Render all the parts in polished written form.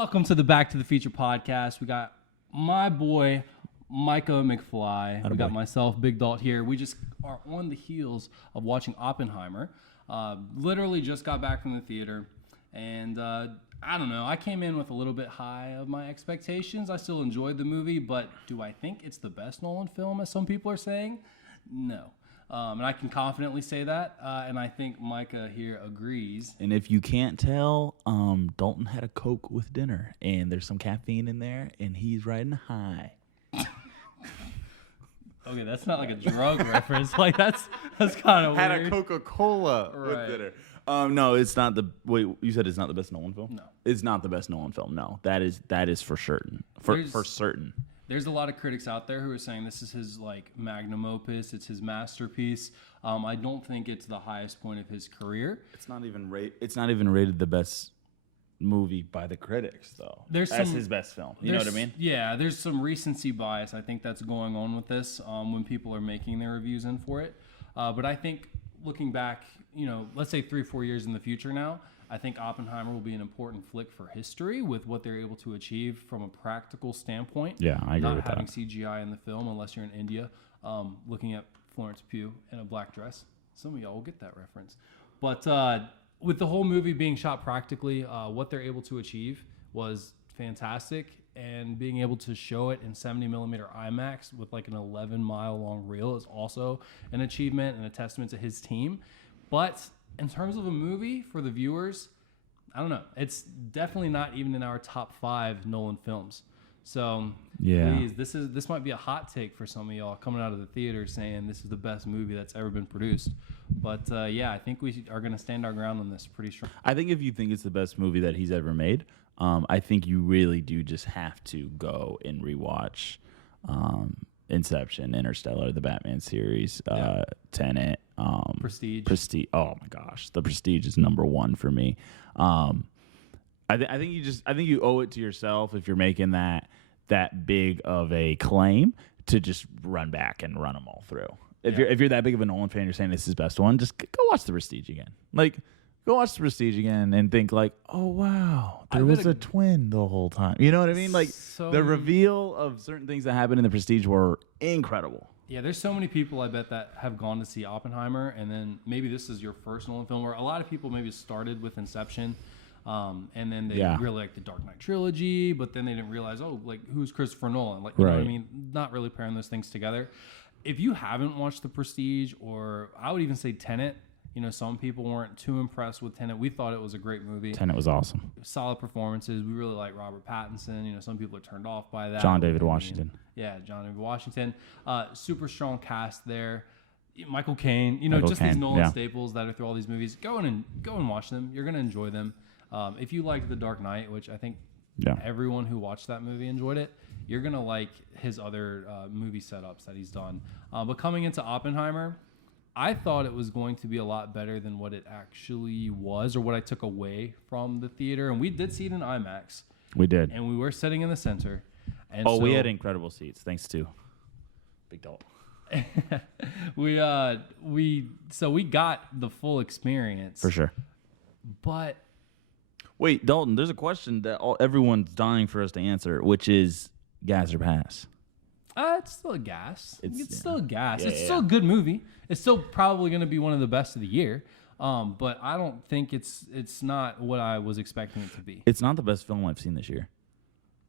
Welcome to the Back to the Future podcast. We got my boy, Micah McFly. We got myself, Big Dalt here. We just are on the heels of watching Oppenheimer. Literally just got back from the theater. And I don't know. I came in with a little bit high of my expectations. I still enjoyed the movie, but do I think it's the best Nolan film, as some people are saying? No. And I can confidently say that, and I think Micah here agrees. And if you can't tell, Dalton had a Coke with dinner, and there's some caffeine in there, and he's riding high. Okay, that's not like a drug reference. Like that's kind of weird. Had a Coca-Cola with dinner. No, it's not the. Wait, you said it's not the best Nolan film? No, it's not the best Nolan film. No, that is for certain. For certain. There's a lot of critics out there who are saying this is his like magnum opus. It's his masterpiece. I don't think it's the highest point of his career. It's not even rated the best movie by the critics, though. That's his best film. You know what I mean? Yeah, there's some recency bias. I think that's going on with this when people are making their reviews in for it. But I think looking back, let's say 3 or 4 years in the future now, I think Oppenheimer will be an important flick for history with what they're able to achieve from a practical standpoint. Yeah, I agree with that. Not having CGI in the film, unless you're in India, looking at Florence Pugh in a black dress. Some of y'all will get that reference. But with the whole movie being shot practically, what they're able to achieve was fantastic. And being able to show it in 70mm IMAX with like an 11-mile long reel is also an achievement and a testament to his team. But in terms of a movie for the viewers, I don't know. It's definitely not even in our top 5 Nolan films. So please, this might be a hot take for some of y'all coming out of the theater saying this is the best movie that's ever been produced. But I think we are going to stand our ground on this pretty strong. I think if you think it's the best movie that he's ever made, I think you really do just have to go and rewatch Inception, Interstellar, the Batman series, Tenet, Prestige. Oh my gosh, the Prestige is number 1 for me. I think you owe it to yourself if you're making that big of a claim to just run back and run them all through. If you're that big of a Nolan fan, you're saying this is his best one, just go watch the Prestige again. Go watch the Prestige again and think oh wow, there was a twin the whole time. You know what I mean? The reveal of certain things that happened in the Prestige were incredible. Yeah, there's so many people I bet that have gone to see Oppenheimer, and then maybe this is your first Nolan film, or a lot of people maybe started with Inception, and then they really like the Dark Knight trilogy, but then they didn't realize, who's Christopher Nolan? You know what I mean? Not really pairing those things together. If you haven't watched the Prestige, or I would even say Tenet, some people weren't too impressed with Tenet. We thought it was a great movie. Tenet was awesome. Solid performances. We really like Robert Pattinson. Some people are turned off by that. John David Washington. John David Washington. Super strong cast there. Michael Caine. These Nolan staples that are through all these movies. Go and watch them. You're gonna enjoy them. If you liked The Dark Knight, which I think everyone who watched that movie enjoyed it, you're gonna like his other movie setups that he's done. But coming into Oppenheimer, I thought it was going to be a lot better than what it actually was, or what I took away from the theater. And we did see it in IMAX. We did. And we were sitting in the center. And we had incredible seats, thanks to Big Dalt. we got the full experience. For sure. But wait, Dalton, there's a question that everyone's dying for us to answer, which is gas or pass? It's still a gas. It's still a gas. It's still a good movie. It's still probably going to be one of the best of the year. But I don't think it's not what I was expecting it to be. It's not the best film I've seen this year.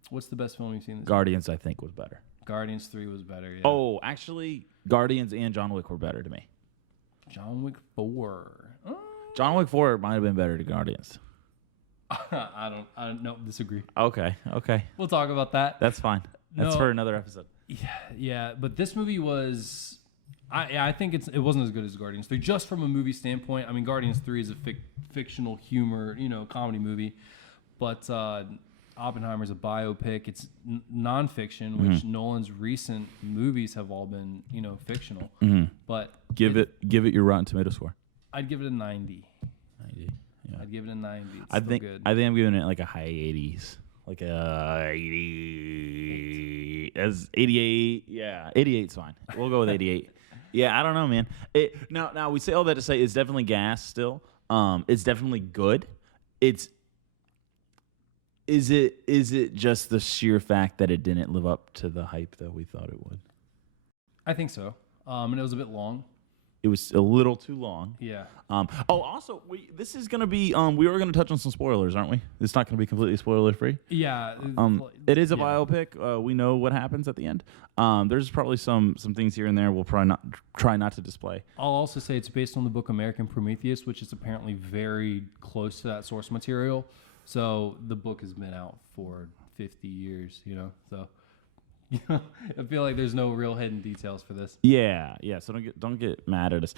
What's the best film you've seen this Guardians, year? I think, was better. Guardians 3 was better, yeah. Oh, actually, Guardians and John Wick were better to me. John Wick 4. John Wick 4 might have been better to Guardians. I don't disagree. Okay. We'll talk about that. That's fine. That's for another episode. Yeah, but this movie was... I think it wasn't as good as Guardians 3, just from a movie standpoint. I mean, Guardians 3 is a fictional humor, comedy movie. But Oppenheimer's a biopic. It's nonfiction, which Nolan's recent movies have all been, fictional. Mm-hmm. But give it your Rotten Tomato score. I'd give it a 90. 90. Yeah. I'd give it a 90. It's I think good. I think I'm giving it like a high 80s. Like a 80. As 88. Yeah, 88's fine. We'll go with 88. Yeah, I don't know, man. Now we say all that to say it's definitely gas still. It's definitely good. It's Is it just the sheer fact that it didn't live up to the hype that we thought it would? I think so. And it was a bit long. It was a little too long. Yeah. Also, this is gonna be. We are gonna touch on some spoilers, aren't we? It's not gonna be completely spoiler free. Yeah. It is a biopic. We know what happens at the end. There's probably some things here and there we'll probably try not to display. I'll also say it's based on the book American Prometheus, which is apparently very close to that source material. So the book has been out for 50 years, so I feel like there's no real hidden details for this. Yeah. So don't get mad at us.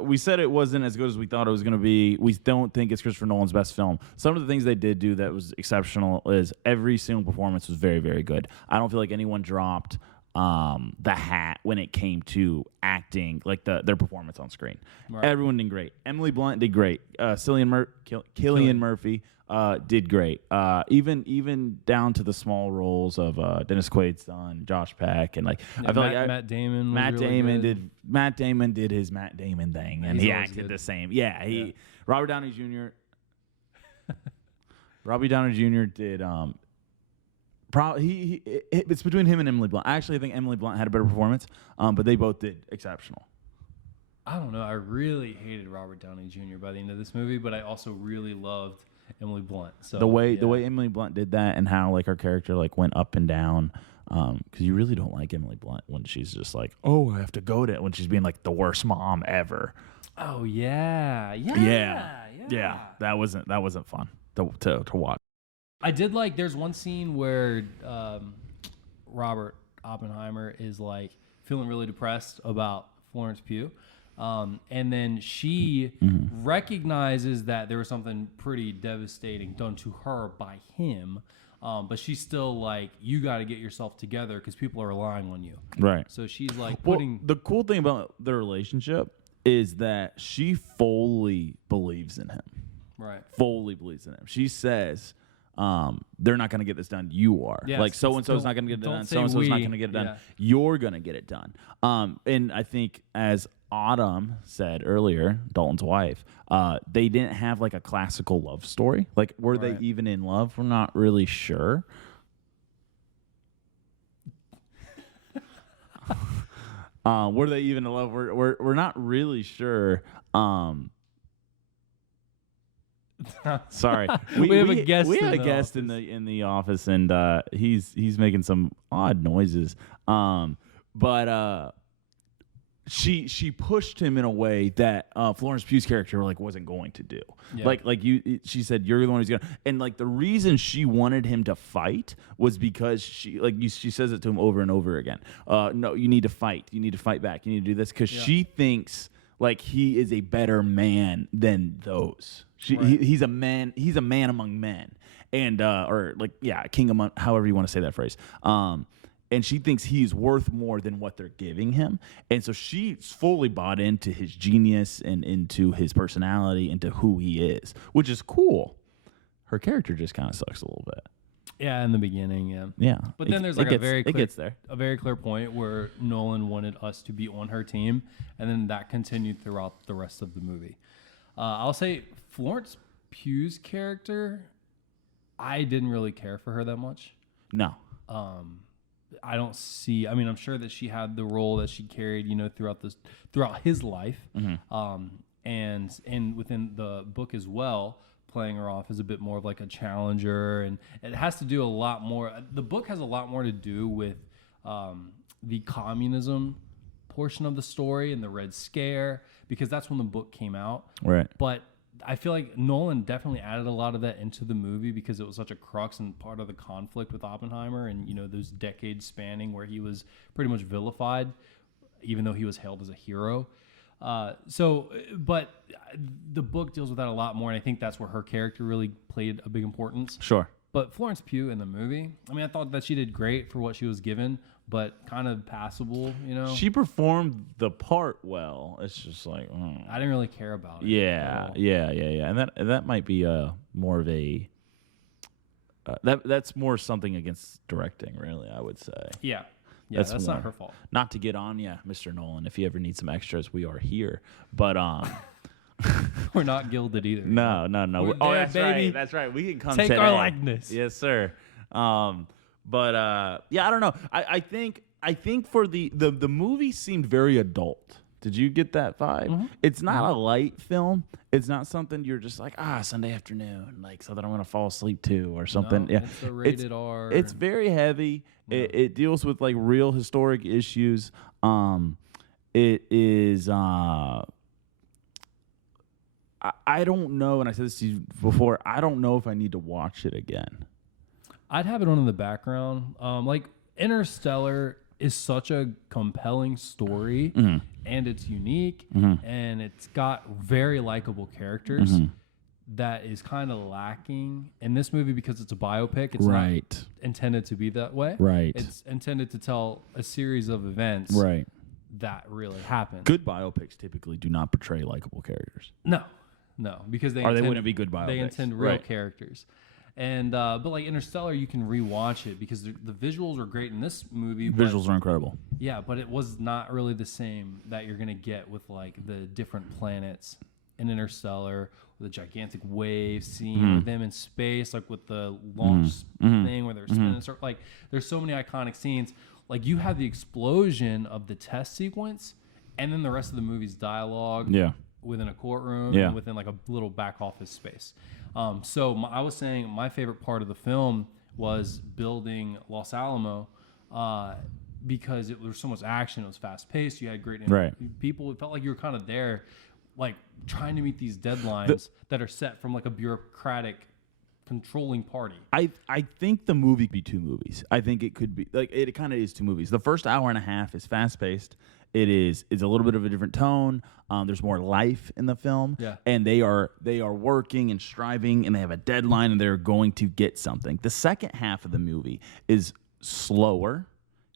We said it wasn't as good as we thought it was going to be. We don't think it's Christopher Nolan's best film. Some of the things they did do that was exceptional is every single performance was very, very good. I don't feel like anyone dropped the hat when it came to acting, like their performance on screen. Right. Everyone did great. Emily Blunt did great. Cillian Murphy did great. Even down to the small roles of Dennis Quaid's son, Josh Peck, and I felt like Matt Damon. Matt Damon did his Matt Damon thing, and he acted the same. Yeah, Robert Downey Jr. Robbie Downey Jr. did. It's between him and Emily Blunt. I actually think Emily Blunt had a better performance, but they both did exceptional. I don't know. I really hated Robert Downey Jr. by the end of this movie, but I also really loved Emily Blunt. So the way Emily Blunt did that, and how her character went up and down, because you really don't like Emily Blunt when she's just like, oh, I have to go to, when she's being like the worst mom ever. Oh yeah. That wasn't fun to watch. I did like. There's one scene where Robert Oppenheimer is feeling really depressed about Florence Pugh. And then she recognizes that there was something pretty devastating done to her by him. But she's still you got to get yourself together because people are relying on you. Right. So she's the cool thing about their relationship is that she fully believes in him. Right. Fully believes in him. She says, they're not going to get this done. You are. Yes, so-and-so's not going to get it done. So-and-so's not going to get it done. Yeah. You're going to get it done. And I think, as Autumn said earlier, Dalton's wife, they didn't have a classical love story. Were they even in love? We're not really sure. Were they even in love? We're not really sure. Sorry, we have a guest. We had a guest in the office, and he's making some odd noises. But she pushed him in a way that Florence Pugh's character wasn't going to do. Yeah. She said, you're the one who's gonna. And the reason she wanted him to fight was because she says it to him over and over again. No, you need to fight. You need to fight back. You need to do this because she thinks he is a better man than those. He's a man. He's a man among men, and king among, however you want to say that phrase. And she thinks he's worth more than what they're giving him, and so she's fully bought into his genius and into his personality, into who he is, which is cool. Her character just kind of sucks a little bit. Yeah, in the beginning, yeah. But then there's a very clear point where Nolan wanted us to be on her team, and then that continued throughout the rest of the movie. I'll say Florence Pugh's character, I didn't really care for her that much. No. I don't see. I mean, I'm sure that she had the role that she carried, throughout his life, and within the book as well. Playing her off as a bit more of a challenger, and it has to do a lot more. The book has a lot more to do with the communism portion of the story and the Red Scare, because that's when the book came out. Right. But I feel like Nolan definitely added a lot of that into the movie because it was such a crux and part of the conflict with Oppenheimer, and those decades spanning where he was pretty much vilified, even though he was hailed as a hero. But the book deals with that a lot more, and I think that's where her character really played a big importance. Sure. But Florence Pugh in the movie, I mean, I thought that she did great for what she was given, but kind of passable, She performed the part well. It's just I didn't really care about it. Yeah. And that might be more of a that's more something against directing, really, I would say. Yeah. Yeah, that's not her fault. Not to get on, Mr. Nolan. If you ever need some extras, we are here. But We're not gilded either. No. We're Oh, there, that's baby. right. That's right. We can come Take today. our likeness. Yes, sir. But yeah, I don't know. I think for the movie seemed very adult. Did you get that vibe? Mm-hmm. It's not a light film. It's not something you're just like, Sunday afternoon, like something I'm gonna fall asleep to or something. No, Yeah, it's a rated R. It's very heavy. Yeah. It deals with like real historic issues. It is. I don't know, and I said this to you before. I don't know if I need to watch it again. I'd have it on in the background. Like Interstellar is such a compelling story, and it's unique, and it's got very likable characters that is kind of lacking in this movie because it's a biopic. It's not intended to be that way. Right. It's intended to tell a series of events that really happened. Good biopics typically do not portray likable characters. No, because they wouldn't be good biopics. They intend real characters. And but like Interstellar, you can rewatch it because the visuals are great in this movie. Visuals are incredible. Yeah, but it was not really the same that you're gonna get with like the different planets in Interstellar, with the gigantic wave scene, with them in space, like with the launch thing where they're spinning. Like there's so many iconic scenes. Like you have the explosion of the test sequence, and then the rest of the movie's dialogue. Yeah. Within a courtroom, and within like a little back office space. I was saying my favorite part of the film was building Los Alamo because there was so much action. It was fast paced. You had great people. It felt like you were kind of there, like trying to meet these deadlines that are set from like a bureaucratic controlling party. I think the movie could be two movies. I think it could be like it kind of is two movies. The first hour and a half is fast paced. It's a little bit of a different tone. There's more life in the film, and they are working and striving, and they have a deadline, and they're going to get something. The second half of the movie is slower,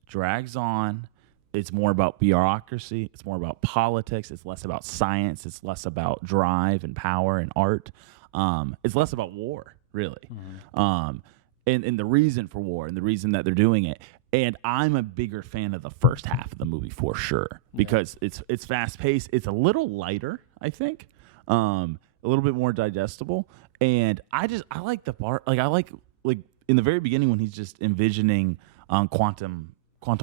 drags on. It's more about bureaucracy. It's more about politics. It's less about science. It's less about drive and power and art. It's less about war, really, and the reason for war and the reason that they're doing it. And I'm a bigger fan of the first half of the movie for sure because it's fast paced. It's a little lighter, I think, a little bit more digestible. And I like the part like in the very beginning when he's just envisioning quantum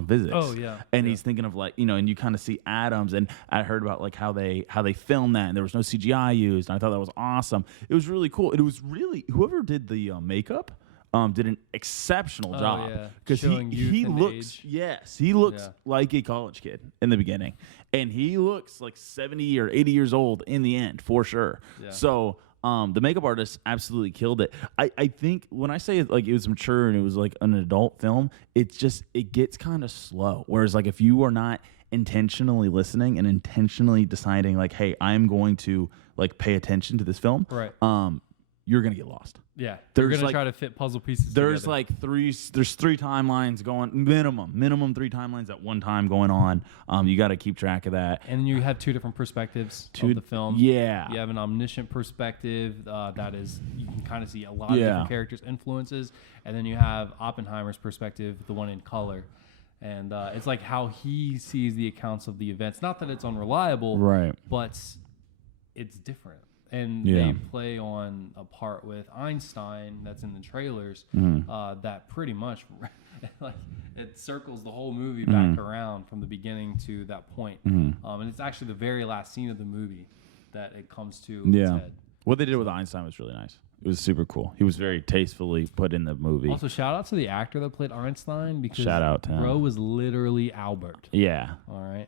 physics. Oh yeah, and he's thinking of like and you kind of see atoms. And I heard about like how they filmed that, and there was no CGI used. And I thought that was awesome. It was really cool. It was really whoever did the makeup. Did an exceptional job because he looks like a college kid in the beginning, and he looks like 70 or 80 years old in the end for sure. So the makeup artist absolutely killed it. I think when I say like it was mature and it was like an adult film, it gets kind of slow. Whereas like if you are not intentionally listening and intentionally deciding like, hey, I'm going to like pay attention to this film, you're gonna get lost. Yeah, they're gonna try to fit puzzle pieces. There's together. like three timelines going minimum 3 timelines at one time going on. You got to keep track of that. And you have 2 different perspectives of the film. Yeah, you have an omniscient perspective that is you can kind of see a lot of different characters' influences, and then you have Oppenheimer's perspective, the one in color. And it's like how he sees the accounts of the events. Not that it's unreliable, but it's different. And they play on a part with Einstein that's in the trailers that pretty much like it circles the whole movie back around from the beginning to that point. And it's actually the very last scene of the movie that it comes to its head. What they did with Einstein was really nice. It was super cool. He was very tastefully put in the movie. Also, shout out to the actor that played Einstein because shout out to him. Bro was literally Albert. Yeah. All right.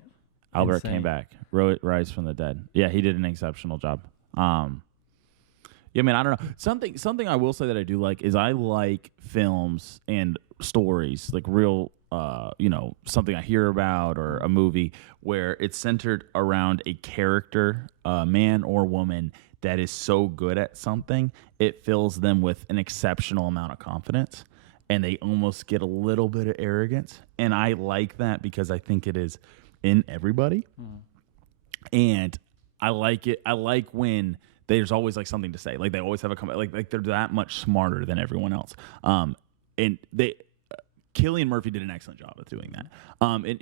Albert came back. Rise from the dead. Yeah, he did an exceptional job. Yeah, man, I don't know. Something I will say that I do like is I like films and stories, like real, something I hear about or a movie where it's centered around a character, man or woman, that is so good at something, it fills them with an exceptional amount of confidence, and they almost get a little bit of arrogance. And I like that because I think it is in everybody. And I like it. I like when there's always like something to say. Like they always have a comment. Like they're that much smarter than everyone else. And they Cillian Murphy did an excellent job of doing that. And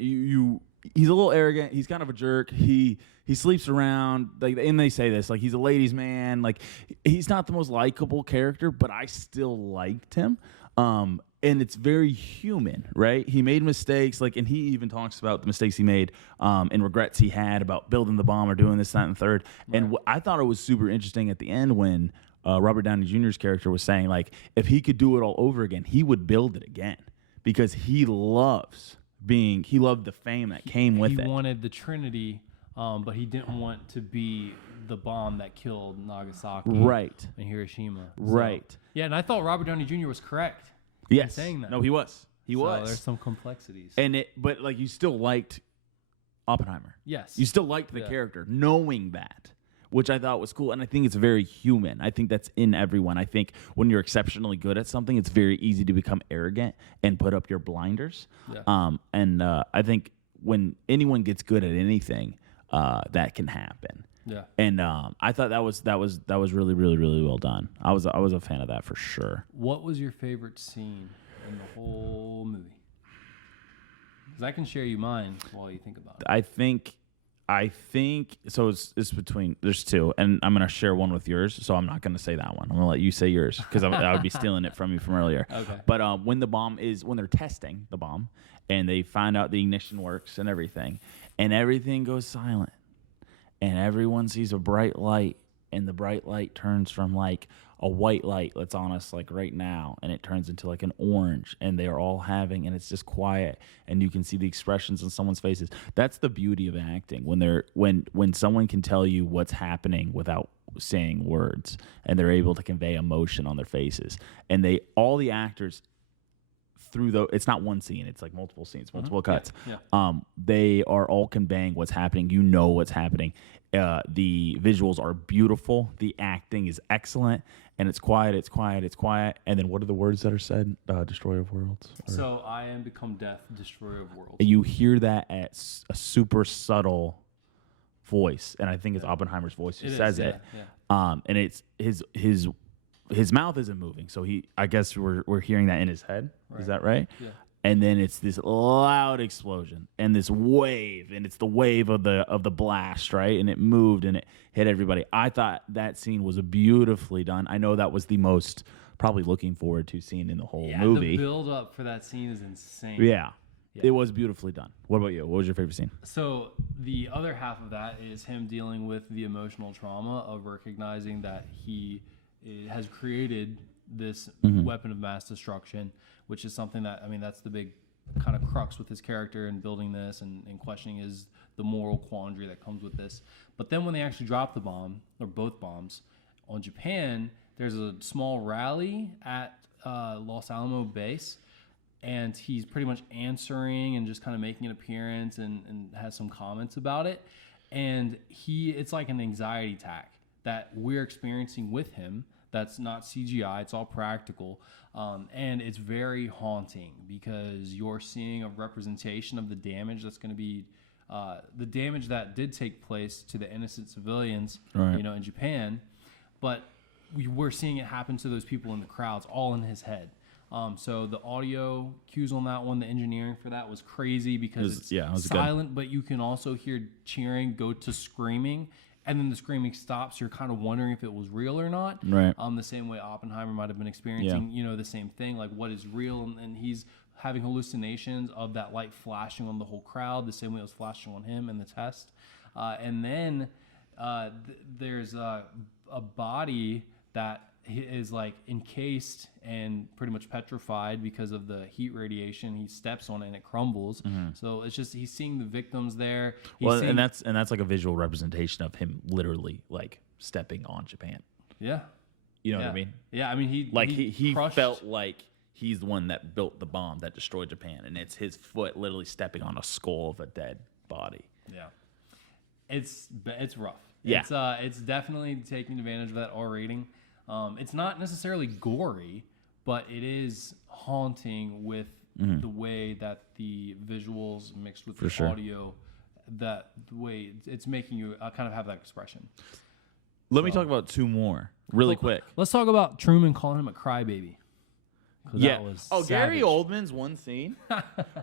he's a little arrogant. He's kind of a jerk. He sleeps around. Like, and they say this, like, he's a ladies' man. Like, he's not the most likable character, but I still liked him. And it's very human, right? He made mistakes, like, and he even talks about the mistakes he made and regrets he had about building the bomb or doing this, that, and third. Right. And I thought it was super interesting at the end when Robert Downey Jr.'s character was saying, like, if he could do it all over again, he would build it again because he loved the fame that came with it. He wanted the Trinity, but he didn't want to be the bomb that killed Nagasaki and Hiroshima. Right. So, yeah, and I thought Robert Downey Jr. was correct. Yes. Saying that. No, he was. He was. There's some complexities. But like, you still liked Oppenheimer. Yes. You still liked the character, knowing that, which I thought was cool. And I think it's very human. I think that's in everyone. I think when you're exceptionally good at something, it's very easy to become arrogant and put up your blinders. Yeah. I think when anyone gets good at anything, that can happen. Yeah. And I thought that was really, really, really well done. I was a fan of that for sure. What was your favorite scene in the whole movie? Because I can share you mine while you think about it. I think so. It's between, there's two, and I'm gonna share one with yours. So I'm not gonna say that one. I'm gonna let you say yours because I would be stealing it from you from earlier. Okay. But when they're testing the bomb and they find out the ignition works and everything goes silent. And everyone sees a bright light, and the bright light turns from like a white light that's on us like right now, and it turns into like an orange, and they are all having, and it's just quiet, and you can see the expressions on someone's faces. That's the beauty of acting, when someone can tell you what's happening without saying words, and they're able to convey emotion on their faces, and all the actors. It's not one scene, it's like multiple scenes, multiple cuts. Yeah. They are all conveying what's happening. You know what's happening. The visuals are beautiful. The acting is excellent. And it's quiet. And then what are the words that are said? Destroyer of worlds. So I am become death, destroyer of worlds. You hear that at a super subtle voice. And I think it's Oppenheimer's voice who says it. Yeah. And it's his mouth isn't moving, so I guess we're hearing that in his head. Right. Is that right? Yeah. And then it's this loud explosion and this wave, and it's the wave of the blast, right? And it moved and it hit everybody. I thought that scene was beautifully done. I know that was the most probably looking forward to scene in the whole movie. The build up for that scene is insane. Yeah. It was beautifully done. What about you? What was your favorite scene? So the other half of that is him dealing with the emotional trauma of recognizing that he has created this weapon of mass destruction, which is something that, I mean, that's the big kind of crux with his character and building this and questioning is the moral quandary that comes with this. But then when they actually drop the bomb, or both bombs, on Japan, there's a small rally at Los Alamo base, and he's pretty much answering and just kind of making an appearance and has some comments about it. And it's like an anxiety attack that we're experiencing with him. That's not CGI, it's all practical. And it's very haunting because you're seeing a representation of the damage that's going to be, the damage that did take place to the innocent civilians, right, in Japan. But we're seeing it happen to those people in the crowds, all in his head. So the audio cues on that one, the engineering for that was crazy because it's silent, but you can also hear cheering go to screaming. And then the screaming stops. You're kind of wondering if it was real or not. Right. The same way Oppenheimer might have been experiencing, the same thing. Like, what is real? And he's having hallucinations of that light flashing on the whole crowd, the same way it was flashing on him in the test. And then there's a body that is like encased and pretty much petrified because of the heat radiation. He steps on it and it crumbles. Mm-hmm. So it's just he's seeing the victims there. And that's like a visual representation of him literally like stepping on Japan. Yeah. You know what I mean? Yeah, I mean he felt like he's the one that built the bomb that destroyed Japan, and it's his foot literally stepping on a skull of a dead body. Yeah. It's rough. Yeah. It's definitely taking advantage of that R rating. It's not necessarily gory, but it is haunting with the way that the visuals mixed with the audio, that the way it's making you kind of have that expression. Let me talk about two more really quick. Let's talk about Truman calling him a crybaby. 'Cause Yeah. that was Gary savage. Oldman's one scene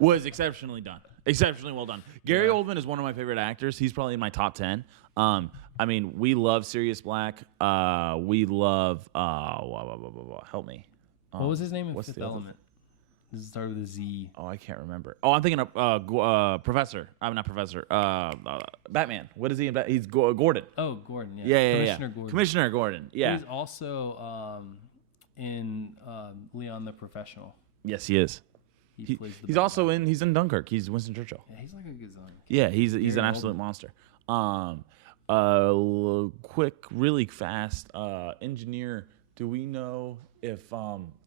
was exceptionally done. Exceptionally well done. Gary Oldman is one of my favorite actors. He's probably in my top 10. I mean, we love Sirius Black. We love help me. What was his name in what's Fifth the other Element? Does it start with a Z? Oh, I can't remember. Oh, I'm thinking of Professor. I'm not Professor. Batman. What is he in? He's Gordon. Oh, Gordon. Yeah. Yeah. Commissioner Gordon. Commissioner Gordon. Yeah. He's also in Leon the Professional. Yes, he is. He plays the He's bad also guy. he's in Dunkirk. He's Winston Churchill. Yeah, he's like a gazillion. Yeah, he's Gary an absolute Oldman. monster. Quick, really fast. Engineer, do we know if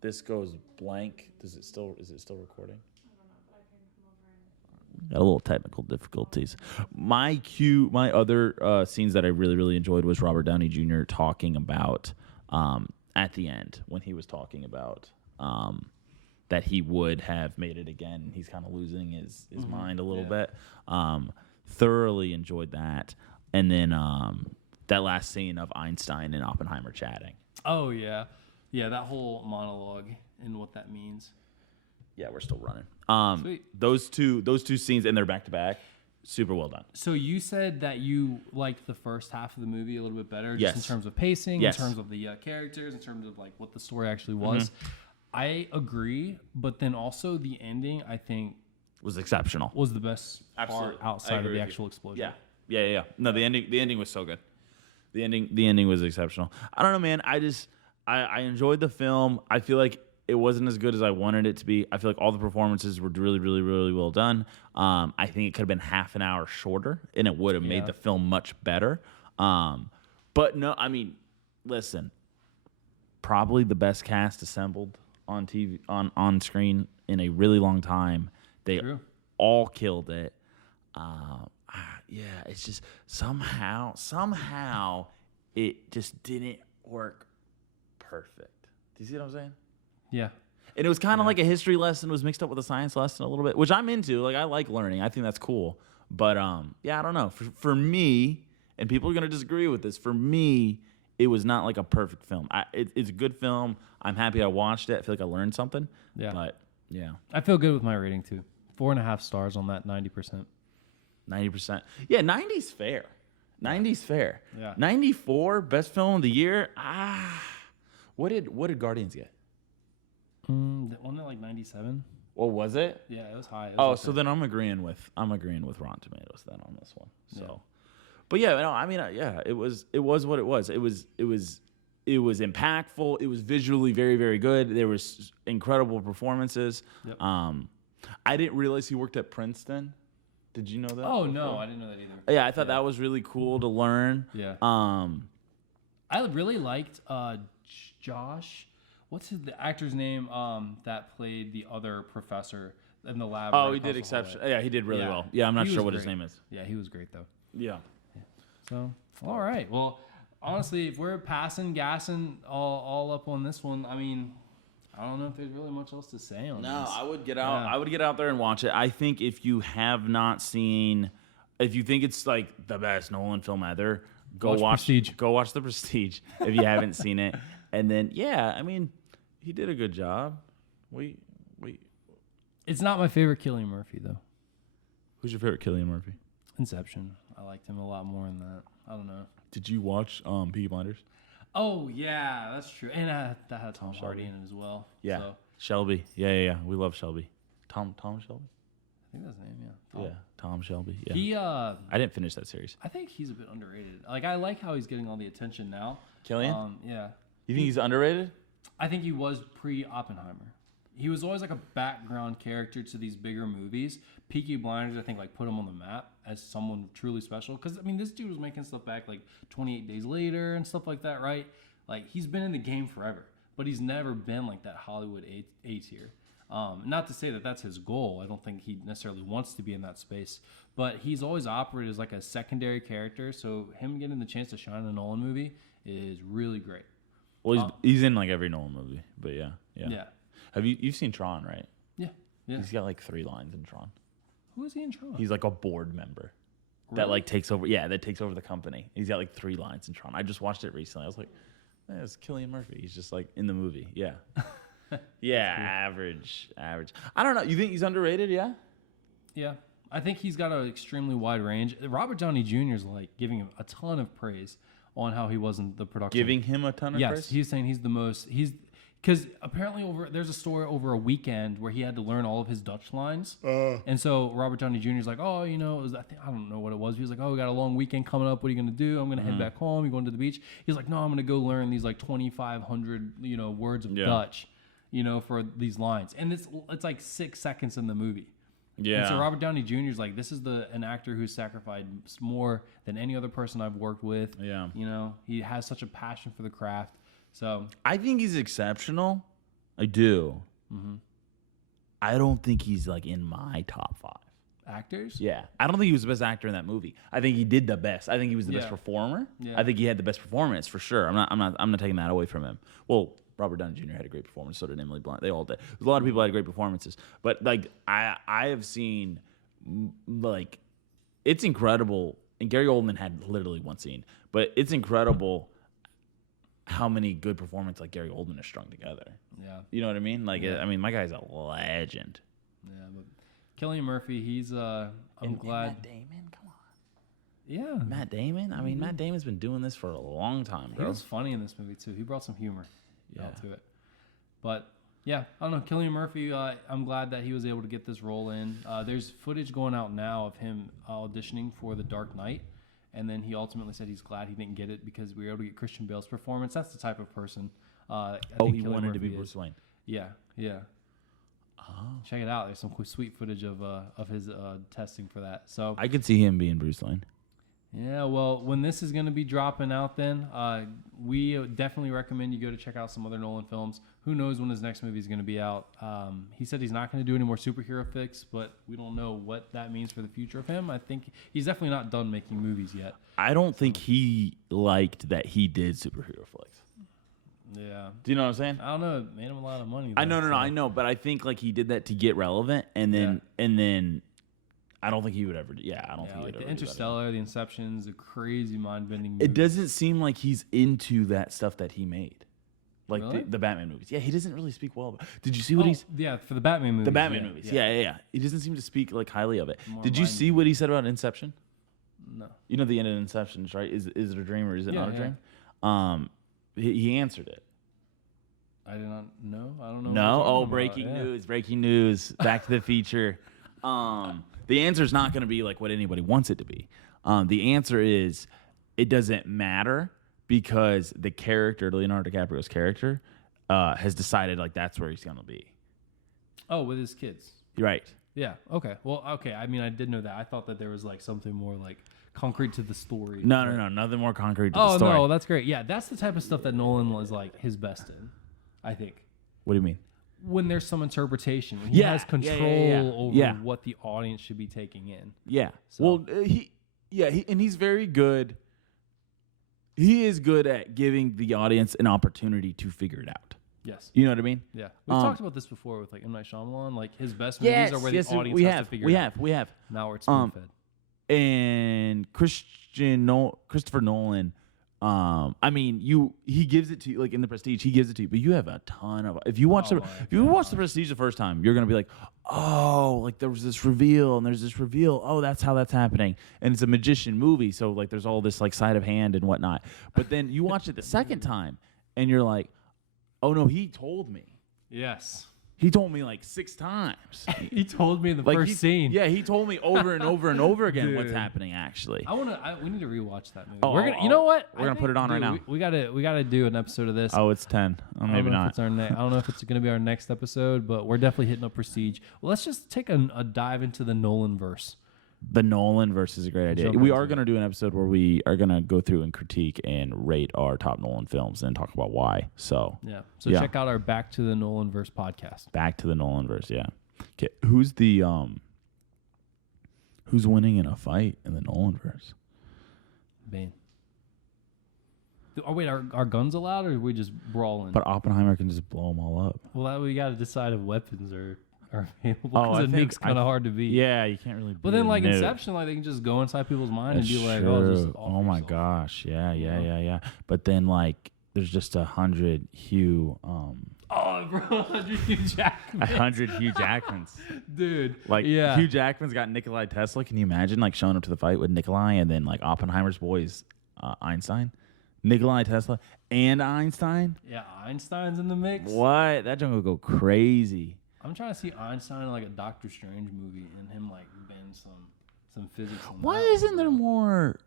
this goes blank? Is it still recording? Got a little technical difficulties. My other scenes that I really, really enjoyed was Robert Downey Jr. talking about at the end when he was talking about that he would have made it again. He's kind of losing his mind a little bit. Thoroughly enjoyed that. And then that last scene of Einstein and Oppenheimer chatting. Oh, yeah. Yeah, that whole monologue and what that means. Yeah, we're still running. Sweet. Those two scenes, and they're back to back. Super well done. So you said that you liked the first half of the movie a little bit better, just Yes. in terms of pacing, Yes. in terms of the characters, in terms of like what the story actually was. I agree, but then also the ending, I think, Was exceptional. was the best Absolutely. part I outside of agree the with actual you. explosion. Yeah. No, the ending was so good. The ending was exceptional. I don't know, man. I enjoyed the film. I feel like it wasn't as good as I wanted it to be. I feel like all the performances were really, really, really well done. I think it could have been half an hour shorter, and it would have made the film much better. But no, I mean, listen, probably the best cast assembled on TV on screen in a really long time. They True. all killed it. Yeah, it's just somehow it just didn't work perfect. Do you see what I'm saying? Yeah. And it was kind of like a history lesson was mixed up with a science lesson a little bit, which I'm into. Like, I like learning. I think that's cool. But yeah, I don't know. For me, and people are gonna disagree with this. For me, it was not like a perfect film. It's a good film. I'm happy I watched it. I feel like I learned something. Yeah. But yeah, I feel good with my rating too. 4.5 stars on that 90%. 90%. Yeah, 90's fair. 90's fair. Yeah. 94 best film of the year. What did Guardians get? Wasn't it like 97? What was it? Yeah, it was high. It was Oh, up so there. then I'm agreeing with Rotten Tomatoes then on this one. So, Yeah. but yeah, no, I mean, yeah, it was what it was. It was impactful. It was visually very, very good. There was incredible performances. Yep. I didn't realize he worked at Princeton. Did you know that? Oh, before? no, I didn't know that either. Yeah, I thought that was really cool to learn. Yeah. I I really liked Josh. What's the actor's name that played the other professor in the lab? Oh, right he did across the hallway? exception. Yeah, he did really Yeah. well. Yeah, I'm not He sure was what his great. name is. Yeah, he was great though. Yeah. So, all right. Well, honestly, if we're gassing all up on this one, I mean, I don't know if there's really much else to say on No, this. I would get out. Yeah. I would get out there and watch it. I think if you have not seen, if you think it's like the best Nolan film ever, Watch Prestige. Go watch The Prestige if you haven't seen it. And then, yeah, I mean, he did a good job. We. It's not my favorite Cillian Murphy though. Who's your favorite Cillian Murphy? Inception. I liked him a lot more than that. I don't know. Did you watch Peaky Blinders? Oh yeah, that's true. And that had Tom Hardy in it as well. Yeah. So, Shelby. Yeah. We love Shelby. Tom Shelby. I think that's his name. Yeah. Yeah. Tom Shelby. Yeah. He I didn't finish that series. I think he's a bit underrated. Like I like how he's getting all the attention now. Cillian? Yeah. You think he's underrated? I think he was pre-Oppenheimer. He was always like a background character to these bigger movies. Peaky Blinders, I think, like put him on the map as someone truly special. Because I mean, this dude was making stuff back like 28 Days Later and stuff like that, right? Like he's been in the game forever, but he's never been like that Hollywood A tier. Not to say that that's his goal. I don't think he necessarily wants to be in that space, but he's always operated as like a secondary character. So him getting the chance to shine in a Nolan movie is really great. Well, he's in like every Nolan movie, but yeah. Yeah. Have you've seen Tron, right? Yeah. He's got like 3 lines in Tron. Who is he in Tron? He's like a board member that like takes over. Yeah, that takes over the company. He's got like 3 lines in Tron. I just watched it recently. I was like, man, it's Cillian Murphy. He's just like in the movie. Yeah. Average. I don't know. You think he's underrated? Yeah. Yeah. I think he's got an extremely wide range. Robert Downey Jr. is like giving him a ton of praise on how he was in the production. Giving him a ton of praise? Yes, he's saying he's the most. Because apparently there's a story over a weekend where he had to learn all of his Dutch lines. And so Robert Downey Jr. is like, oh, you know, I don't know what it was. He was like, oh, we got a long weekend coming up. What are you going to do? I'm going to head back home. You going to the beach? He's like, no, I'm going to go learn these like 2,500, words of Dutch, for these lines. And it's like 6 seconds in the movie. Yeah. And so Robert Downey Jr. is like, this is an actor who's sacrificed more than any other person I've worked with. Yeah. He has such a passion for the craft. So I think he's exceptional. I do. Mm-hmm. I don't think he's like in my top 5 actors. Yeah, I don't think he was the best actor in that movie. I think he did the best. I think he was the best performer. Yeah. I think he had the best performance for sure. I'm not taking that away from him. Well, Robert Downey Jr. had a great performance. So did Emily Blunt. They all did. A lot of people had great performances. But like I have seen, like, it's incredible. And Gary Oldman had literally one scene, but it's incredible how many good performances like Gary Oldman has strung together. Yeah. You know what I mean? Like, my guy's a legend. Yeah, but Cillian Murphy, he's, I'm glad. Matt Damon, come on. Yeah. Matt Damon? I mean, Matt Damon's been doing this for a long time, bro. He was funny in this movie, too. He brought some humor out to it. But, yeah, I don't know. Cillian Murphy, I'm glad that he was able to get this role in. There's footage going out now of him auditioning for The Dark Knight. And then he ultimately said he's glad he didn't get it because we were able to get Christian Bale's performance. That's the type of person. I think he Cillian wanted Murphy to be is. Bruce Wayne. Yeah. Oh. Check it out. There's some sweet footage of his testing for that. So I could see him being Bruce Wayne. Yeah, well, when this is going to be dropping out then, we definitely recommend you go to check out some other Nolan films. Who knows when his next movie is going to be out. He said he's not going to do any more superhero flicks, but we don't know what that means for the future of him. I think he's definitely not done making movies yet. I don't think he liked that he did superhero flicks. Yeah. Do you know what I'm saying? I don't know. It made him a lot of money. I know, I know, but I think like he did that to get relevant, and then I don't think he would ever. Yeah, I don't think he would like ever. The Interstellar, the Inceptions, a crazy mind-bending movie. It doesn't seem like he's into that stuff that he made, like really? the Batman movies. Yeah, he doesn't really speak well about. Did you see what he's? Yeah, for the Batman movies. The Batman movies. Yeah. He doesn't seem to speak like highly of it. Did you see mind-bending. what he said about Inception? No. You know the end of Inception, right? Is it a dream or is it not a dream? He answered it. I did not know. I don't know. No. Oh, breaking news! Breaking news! Back to the feature. The answer is not going to be like what anybody wants it to be. The answer is it doesn't matter because the character, Leonardo DiCaprio's character, has decided like that's where he's going to be. Oh, with his kids. Right. Yeah. Okay. Well, okay. I mean, I did know that. I thought that there was like something more like concrete to the story. No. Nothing more concrete to the story. Oh, no. That's great. Yeah. That's the type of stuff that Nolan was like his best in, I think. What do you mean? When there's some interpretation, when he has control over what the audience should be taking in. Yeah. So. Well, he's very good. He is good at giving the audience an opportunity to figure it out. Yes. You know what I mean? Yeah. We've talked about this before with like M. Night Shyamalan. Like his best movies are where the audience has to figure it out. We have. Now it's spoon-fed. And Christopher Nolan. I mean, he gives it to you like in The Prestige. He gives it to you, but you have a ton of. If you watch The Prestige the first time, you're gonna be like, oh, like there was this reveal and there's this reveal. Oh, that's how that's happening, and it's a magician movie, so like there's all this like sleight of hand and whatnot. But then you watch it the second time, and you're like, oh no, he told me. Yes. He told me like 6 times. He told me in the first scene. Yeah, he told me over and over and over again what's happening. Actually, we need to rewatch that movie. You know what? We're gonna put it on right now. We gotta do an episode of this. Oh, it's 10. Oh, maybe not. I don't know if it's gonna be our next episode, but we're definitely hitting up Prestige. Well, let's just take a dive into the Nolan verse. The Nolan verse is a great idea. We are going to do an episode where we are going to go through and critique and rate our top Nolan films and talk about why. So check out our Back to the Nolan verse podcast. Back to the Nolan verse, yeah. Okay, who's winning in a fight in the Nolan verse? Bane. Oh wait, are guns allowed or are we just brawling? But Oppenheimer can just blow them all up. Well, we got to decide if weapons are available because a nuke's kind of hard to beat. Yeah, you can't really. But then, like Inception, like they can just go inside people's mind and be like, "Oh, my gosh, yeah." But then, like, there's just 100 Hugh. Oh Oh, bro, 100 Hugh Jackman. 100 Hugh Jackmans. Dude. Like, yeah. Hugh Jackman's got Nikolai Tesla. Can you imagine, like, showing up to the fight with Nikolai and then, like, Oppenheimer's boys, Einstein? Nikolai Tesla and Einstein? Yeah, Einstein's in the mix. What? That junk would go crazy. I'm trying to see Einstein in, like, a Doctor Strange movie and him, like, bend some physics. Why isn't there more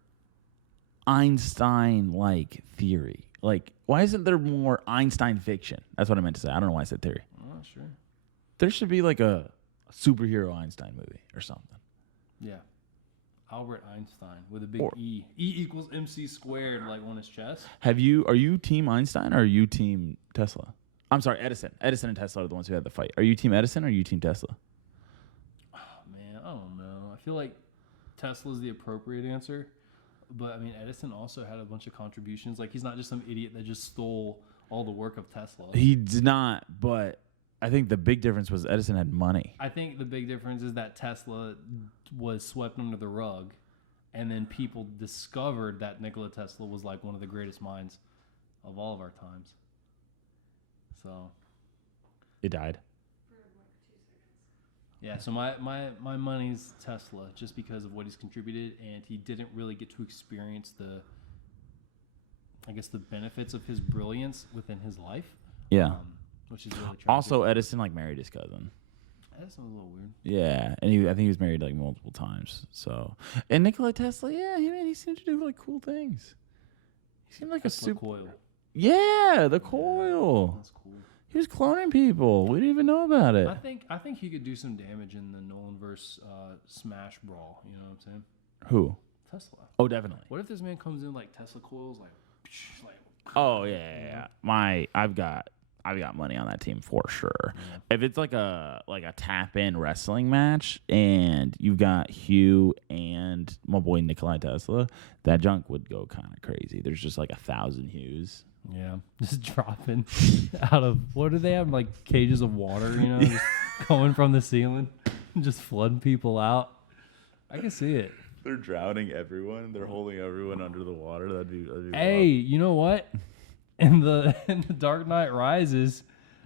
Einstein-like theory? Like, why isn't there more Einstein fiction? That's what I meant to say. I don't know why I said theory. I'm not sure. There should be like a superhero Einstein movie or something. Yeah. Albert Einstein with a big E. E equals MC squared, like on his chest. Are you team Einstein or are you team Tesla? I'm sorry, Edison. Edison and Tesla are the ones who had the fight. Are you team Edison or are you team Tesla? Oh, man, I don't know. I feel like Tesla's the appropriate answer. But, I mean, Edison also had a bunch of contributions. Like, he's not just some idiot that just stole all the work of Tesla. He did not, but I think the big difference was Edison had money. I think the big difference is that Tesla was swept under the rug, and then people discovered that Nikola Tesla was, like, one of the greatest minds of all of our times. So. It died. Yeah, so my money's Tesla just because of what he's contributed, and he didn't really get to experience the benefits of his brilliance within his life. Yeah. Which is really tragic. Also, Edison like married his cousin. Edison was a little weird. Yeah, and I think he was married like multiple times. So, and Nikola Tesla, yeah, he seemed to do like cool things. He seemed like Tesla a super coil. Yeah, the coil. That's cool. He was cloning people. We didn't even know about it. I think he could do some damage in the Nolanverse Smash Brawl. You know what I'm saying? Who? Tesla. Oh, definitely. What if this man comes in like Tesla coils, like? Oh yeah. I've got money on that team for sure. Yeah. If it's like a tap in wrestling match and you've got Hugh and my boy Nikolai Tesla, that junk would go kind of crazy. There's just like 1,000 Hughs. Yeah, just dropping out of, what do they have, like cages of water, you know, just going from the ceiling, just flooding people out. I can see it. They're drowning everyone. They're holding everyone under the water. That'd be hey, wild. You know what? In the Dark Knight Rises,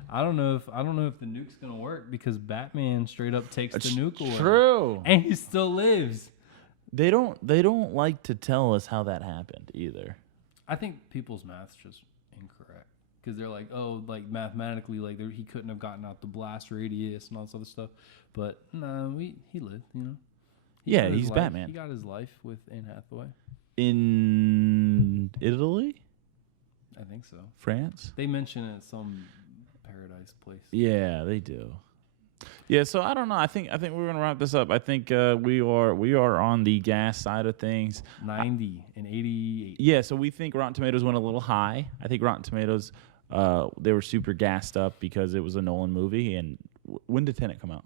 I don't know if the nuke's gonna work because Batman straight up takes the nuke away. True, and he still lives. They don't like to tell us how that happened either. I think people's math's just incorrect because they're like, oh, like mathematically, like he couldn't have gotten out the blast radius and all this other stuff. But no, he lived, you know. He's Batman. He got his life with Anne Hathaway in Italy. I think so. France. They mention it at some paradise place. Yeah, they do. Yeah, so I don't know. I think we're gonna wrap this up. I think we are on the gas side of things. 90 and 88. Yeah, so we think Rotten Tomatoes went a little high. I think Rotten Tomatoes they were super gassed up because it was a Nolan movie. And when did Tenet come out?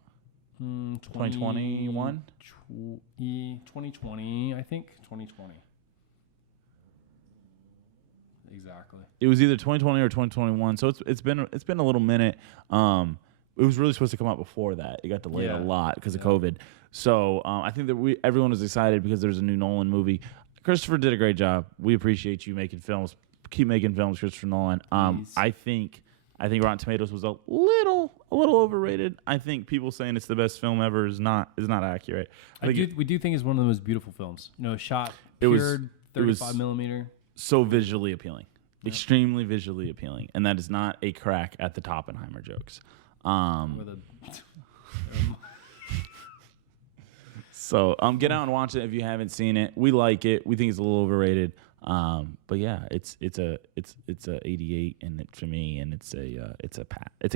2021. 2020, I think 2020. Exactly. It was either 2020 or 2021. So it's been a little minute. It was really supposed to come out before that. It got delayed a lot because of COVID. So I think that everyone was excited because there's a new Nolan movie. Christopher did a great job. We appreciate you making films. Keep making films, Christopher Nolan. I think Rotten Tomatoes was a little overrated. I think people saying it's the best film ever is not accurate. We do think it's one of the most beautiful films. You know, shot pure 35 millimeter. So visually appealing, extremely visually appealing, and that is not a crack at the Oppenheimer jokes. So get out and watch it if you haven't seen it. We like it. We think it's a little overrated. But yeah, it's a 88 and for me, and it's a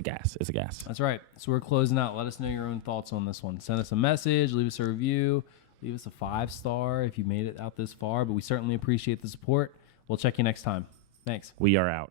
gas. That's right. So we're closing out. Let us know your own thoughts on this one. Send us a message, leave us a review, leave us a 5-star if you made it out this far, but we certainly appreciate the support. We'll check you next time. Thanks. We are out.